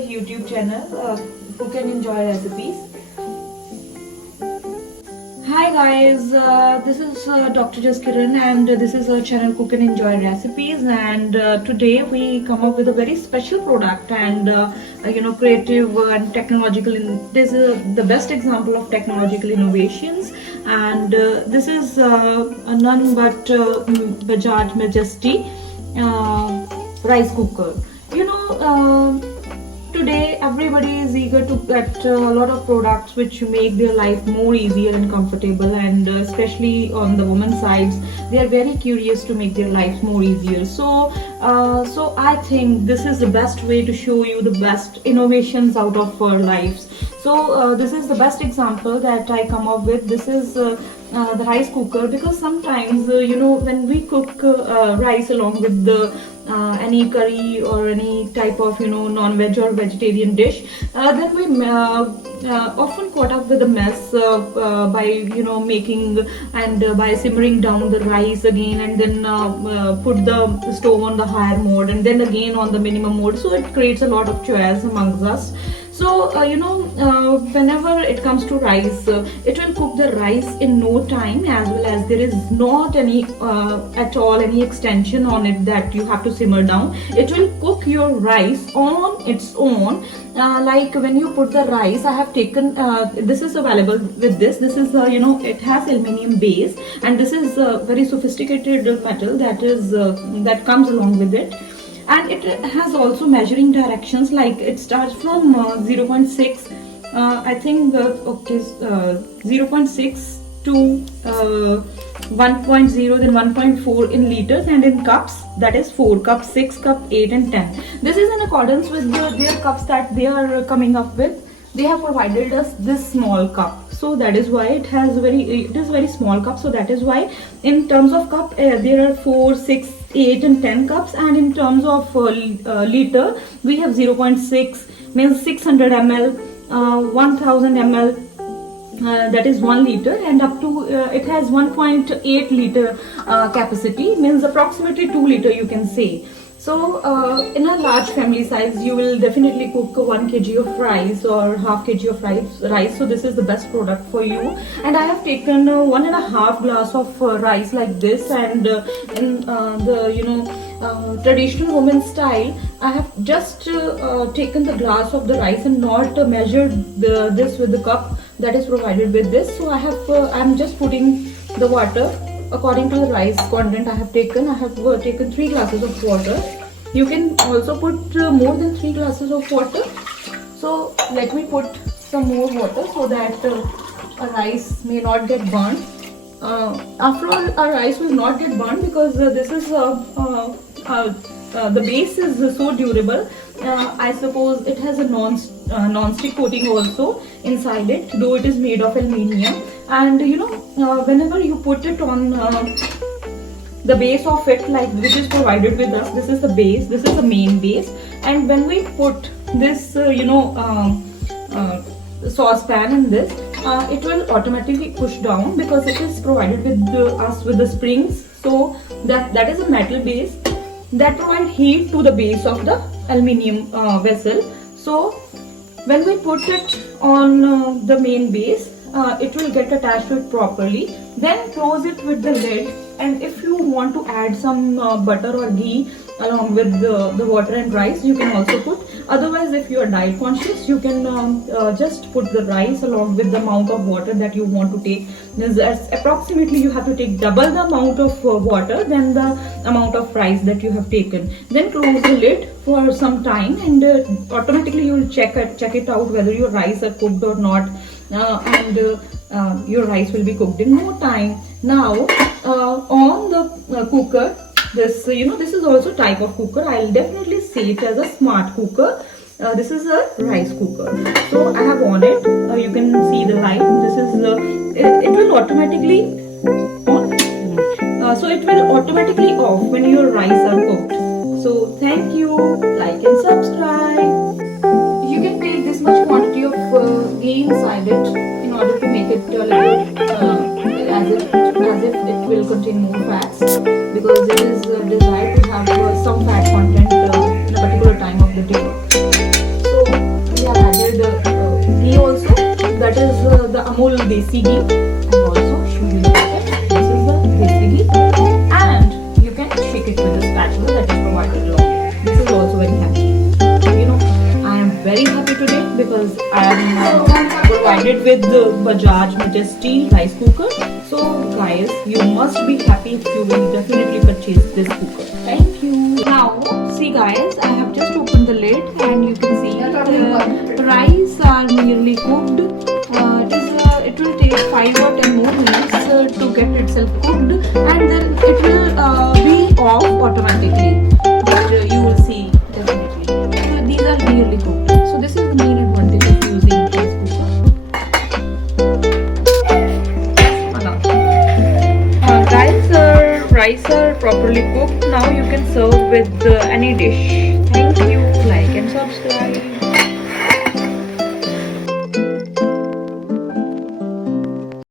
YouTube channel, Cook and Enjoy Recipes. Hi guys, this is Dr. Jaskiran and this is our channel Cook and Enjoy Recipes, and today we come up with a very special product and creative and technological. This is the best example of technological innovations, and this is none but Bajaj Majesty rice cooker. Today everybody is eager to get a lot of products which make their life more easier and comfortable, and especially on the women's sides, they are very curious to make their lives more easier. So I think this is the best way to show you the best innovations out of our lives. So this is the best example that I come up with. This is the rice cooker, because sometimes when we cook rice along with the any curry or any type of non-veg or vegetarian dish, then we often caught up with a mess by making and by simmering down the rice again, and then put the stove on the higher mode and then again on the minimum mode. So it creates a lot of chaos amongst us. So whenever it comes to rice, it will cook the rice in no time, as well as there is not any at all any extension on it that you have to simmer down. It will cook your rice on its own. Like when you put the rice, I have taken this is available with this. This is it has aluminium base, and this is very sophisticated metal that comes along with it. And it has also measuring directions, like it starts from 0.6 I think 0.6 to 1.0, then 1.4 in liters, and in cups, that is 4 cups, 6 cup, 8 and 10. This is in accordance with their cups that they are coming up with. They have provided us this small cup, so that is why it is very small cup. So that is why in terms of cup there are 4, 6, 8 and 10 cups, and in terms of liter we have 0.6, means 600 ml, 1000 ml, that is 1 liter, and up to it has 1.8 liter capacity, means approximately 2 liter you can say. So in a large family size, you will definitely cook 1 kg of rice or half kg of rice. So this is the best product for you. And I have taken 1.5 glass of rice like this, and in the traditional woman style, I have just taken the glass of the rice and not measured this with the cup that is provided with this. So I'm just putting the water according to the rice content I have taken. I have taken 3 glasses of water. You can also put more than 3 glasses of water. So let me put some more water so that a rice may not get burnt. After all, our rice will not get burnt, because this is the base is so durable. I suppose it has a non-stick coating also inside it, though it is made of aluminium. And whenever you put it on the base of it, like which is provided with us, this is the base, this is the main base, and when we put this saucepan in this, it will automatically push down, because it is provided with us with the springs. So that is a metal base that provide heat to the base of the aluminium vessel. So when we put it on the main base, it will get attached to it properly. Then close it with the lid, and if you want to add some butter or ghee along with the water and rice, you can also put. Otherwise, if you are diet conscious, you can just put the rice along with the amount of water that you want to take. Approximately you have to take double the amount of water than the amount of rice that you have taken. Then close the lid for some time, and automatically you will check it out whether your rice are cooked or not, and your rice will be cooked in no time. Now on the cooker, this this is also type of cooker. I'll definitely say it as a smart cooker. This is a rice cooker. So I have on it. You can see the light. This is it will automatically on. So it will automatically off when your rice are cooked. So thank you. Like and subscribe. You can take this much quantity of ghee inside it in order to make it a little as if it will contain more fats, because it is desired to have some fat content in a particular time of the day. So with ghee also. That is the Amul Desi ghee. And also show you the packet. This is the Desi ghee. And you can shake it with a spatula that is provided along. This is also very happy. You know, I am very happy today because I am provided with the Bajaj Majesty rice cooker. So guys, you must be happy if you will definitely purchase this cooker. Thank you. Now see guys, I have just opened the lid and you can see the rice are nearly cooked. It will take 5 or 10 more minutes to get itself cooked, and then it will be off automatically. But you will see definitely. So these are nearly cooked. So this is the main advantage of using rice cooker. Guys, rice are properly cooked. Now you can serve with any dish.